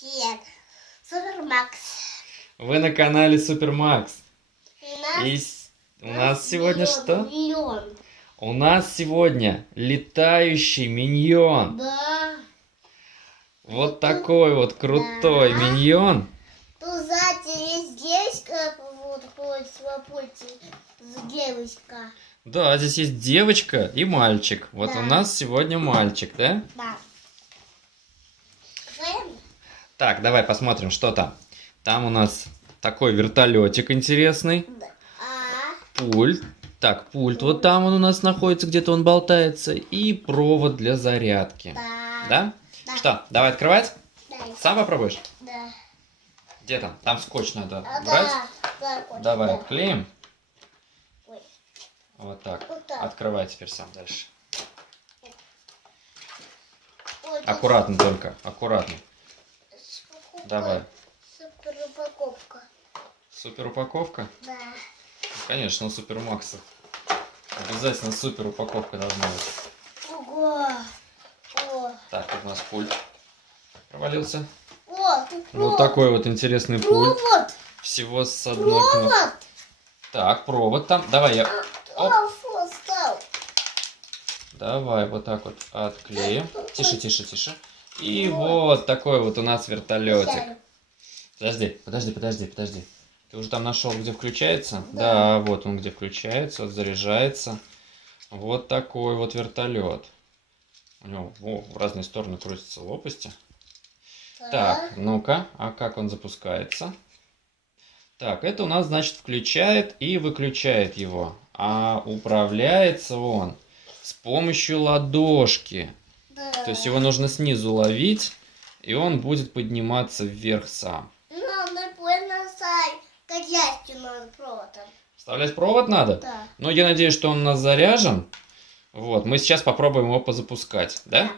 Привет. Супер Макс. Вы на канале Супер Макс. У И у нас сегодня что? Миллион. У нас сегодня летающий миньон. Да. Вот такой вот крутой миньон. Тут сзади есть девочка, вот ходит в пульте. Девочка. Да, здесь есть девочка и мальчик. Вот Да. у нас сегодня мальчик, да? Да. Так, давай посмотрим, что там. Там у нас такой вертолетик интересный. Пульт. Так, пульт вот там он у нас находится, где-то он болтается. И провод для зарядки. Да? Да. Что, давай открывать? Да. Сам попробуешь? Да. Где там? Там скотч надо Да. брать. Да, котик, Давай да. отклеим. Ой. Вот так. Вот так. Открывай теперь сам дальше. Ой, Аккуратно только, аккуратно. Давай. Супер упаковка. Супер упаковка? Да. Конечно, у Супер Макса. Обязательно супер упаковка должна быть. Ого. О. Так, тут у нас пульт провалился. О, тут Вот такой вот интересный пульт. провод. Всего с одной кнопкой. Провод. Так, провод там. Давай я... Оп. О, фу, стал. Давай вот так вот отклеим. Тише, тише, тише. И вот такой вот у нас вертолетик. Подожди. Ты уже там нашел, где включается? Да, вот он где включается, вот заряжается. Вот такой вот вертолет. У него в разные стороны крутятся лопасти. Так, ну-ка, а как он запускается? Так, это у нас, значит, включает и выключает его. А управляется он с помощью ладошки. Да. То есть его нужно снизу ловить, и он будет подниматься вверх сам. Надо поносать. Козяйки надо проводом. Вставлять провод надо? Да. Ну, я надеюсь, что он у нас заряжен. Вот, мы сейчас попробуем его позапускать, да?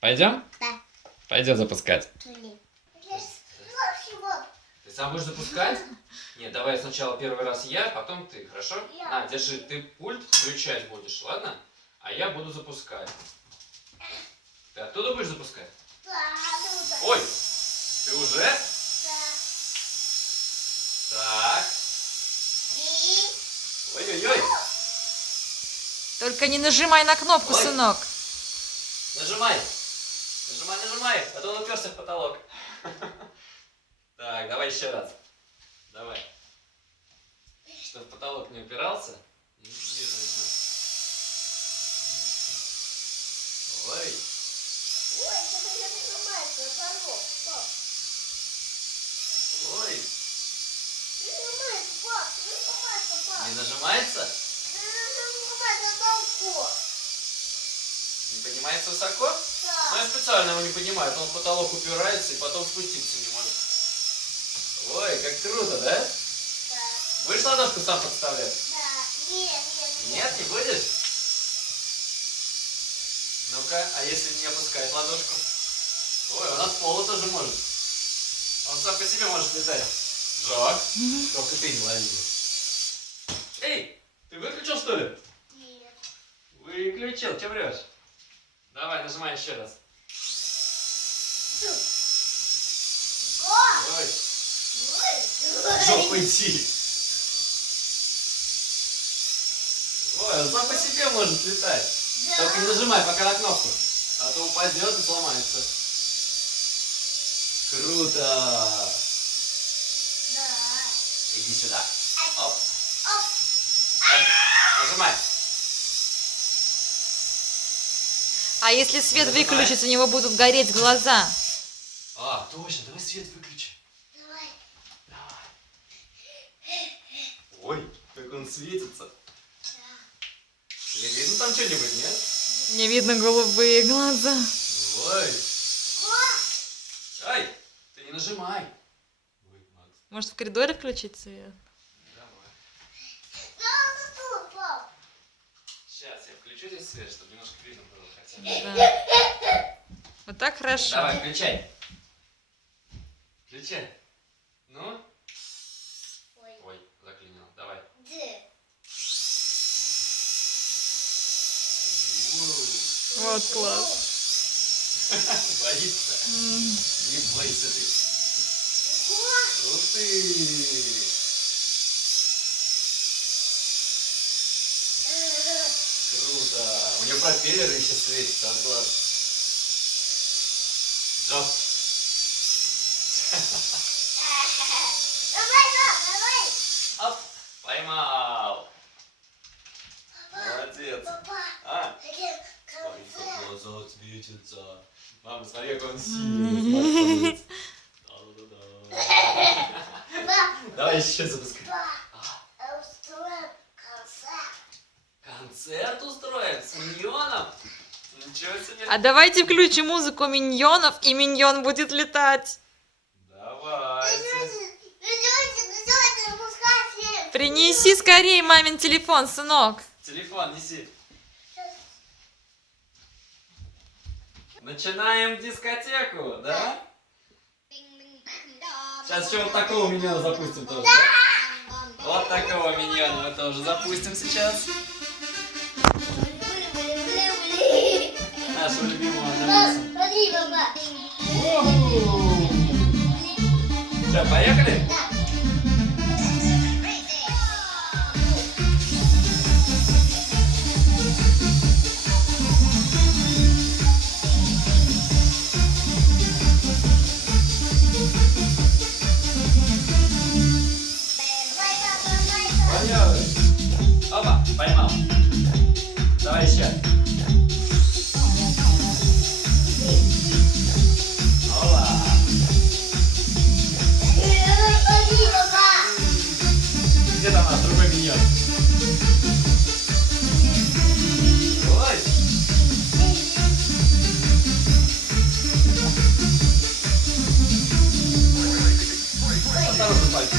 Пойдем? Да. Пойдем запускать. Блин. Ты сам будешь запускать? Нет, давай сначала первый раз я, потом ты, хорошо? Я. На, держи, ты пульт включать будешь, ладно? А я буду запускать. Ты оттуда будешь запускать? Да, да. Ой, ты уже? Так. И... Ой-ой-ой. Только не нажимай на кнопку, Ой. сынок. Нажимай. Нажимай, а то он уперся в потолок. Так, давай еще раз. Давай. Чтобы потолок не упирался. И ниже начну. Ой. Ой, это не нажимается, порог, пап. Ой. Не нажимается, пап, не нажимается, пап. Не нажимается? Не нажимается толку. Не поднимается высоко? Да. Ну, я специально его не поднимаю, он в потолок упирается и потом спуститься не может. Ой, как круто, да? Да. Будешь ладошку сам подставлять? Да. Нет. Нет, не будешь? Ну-ка, а если не опускать ладошку? Ой, он от пола тоже может. Он сам по себе может летать. Жак, только ты не лови. Эй, ты выключил, что ли? Нет. Выключил, че врешь? Давай, нажимай еще раз. Ой, жопу идти. Ой, он сам по себе может летать. Только не нажимай пока на кнопку, а то упадет и сломается. Круто! Да. Иди сюда. Оп. Оп. Нажимай. А если свет Нажимай. выключится, у него будут гореть глаза. А, точно, давай свет выключи. Давай. Ой, как он светится. Не видно там что-нибудь, нет? Не видно голубые глаза. Ой. Ай, ты не нажимай. Ой, Макс, Может, в коридоре включить свет? давай. Надо тут, пап. Сейчас я включу здесь свет, чтобы немножко видно было хотя бы. Да. Вот так хорошо. Давай, включай. Включай. Ну? Ой. Ой, заклинил. Давай. Д. Вот класс. Боится. Не бойся ты. Ух ты. Круто. У нее пропеллер еще светится от глаз. Джо. Давай, давай. Оп, поймал. Молодец. Папа, А? где Смотри, конфет? как глаза светятся. Мама, смотри, как он сильный. Да-да-да. Папа, Давай еще запускай. устроим концерт. Концерт устроим с миньоном? Ничего себе. А давайте включим музыку миньонов, и миньон будет летать. Давайте. Идете, пускай. Принеси скорее мамин телефон, сынок. Телефон неси. Начинаем дискотеку, да? Сейчас еще вот такого миньона запустим тоже, да? Вот такого миньона мы тоже запустим сейчас. Нашего любимого Ананаса. Смотри, папа. Все, поехали? Поехали. Опа, поймал. Давай еще. Опа. Смотри, папа. Где там наш другой миньон? Ой. Осторожно, пальцы.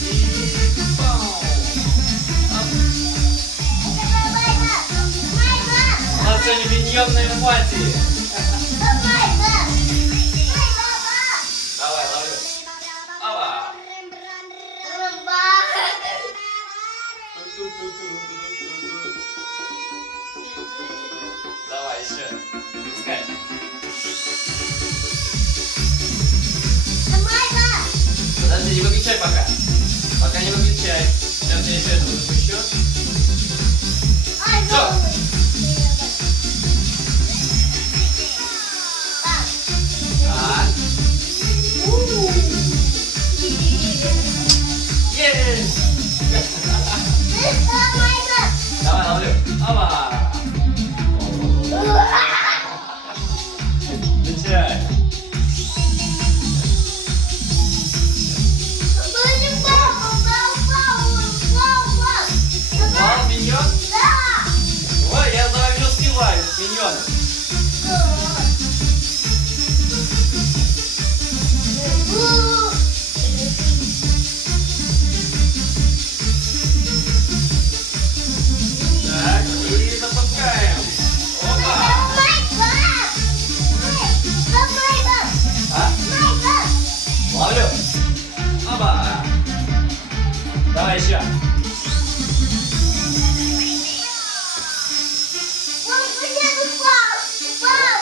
И пау. Оп. У нас сегодня миньонные пати. Давай, ловлю. Опа. Давай еще. Запускай. Подожди, не выключай пока. Пока не выключай. Сейчас я еще этого запущу. Так. Есть! Давай, ловлю. Опа! Включай. Упал миньон? Ой, я за вами не успеваю, миньоны. Так, и запускаем. Опа! А? Ловлю. Опа! Давай еще.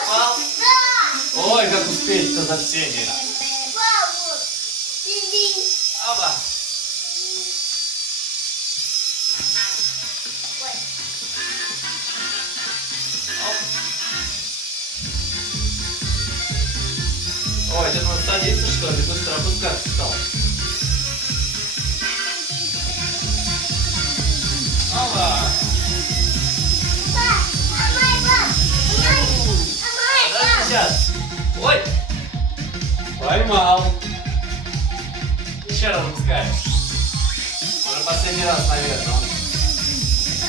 Упал. Ой, как успеть-то за всеми. Опа! Оп. Ой, это надо садиться, что ли? Быстро опускаться стал. Опа! Подожди сейчас. Ой! Поймал. Еще раз запускаем. Уже последний раз, наверное. Он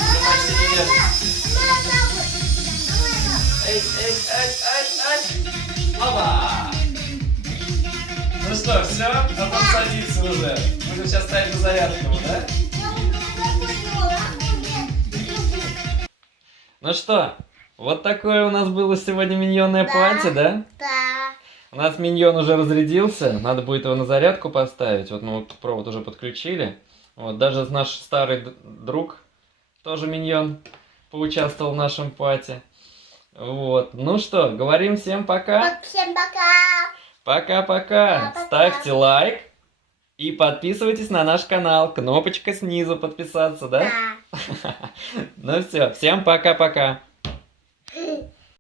уже почти не держит. Эй, эй, эй, эй, эй. Опа! Ну что, все? А там садится уже. Будем сейчас ставить на зарядку, да? Ну что, вот такое у нас было сегодня миньонное пати, да? Да. У нас миньон уже разрядился, надо будет его на зарядку поставить. Вот мы вот провод уже подключили. Вот даже наш старый друг, тоже миньон, поучаствовал в нашем пати. Вот. Ну что, говорим всем пока. Вот, всем пока. Пока-пока. Пока-пока. Ставьте лайк и подписывайтесь на наш канал. Кнопочка снизу подписаться, да? Да. Ну все, всем пока-пока.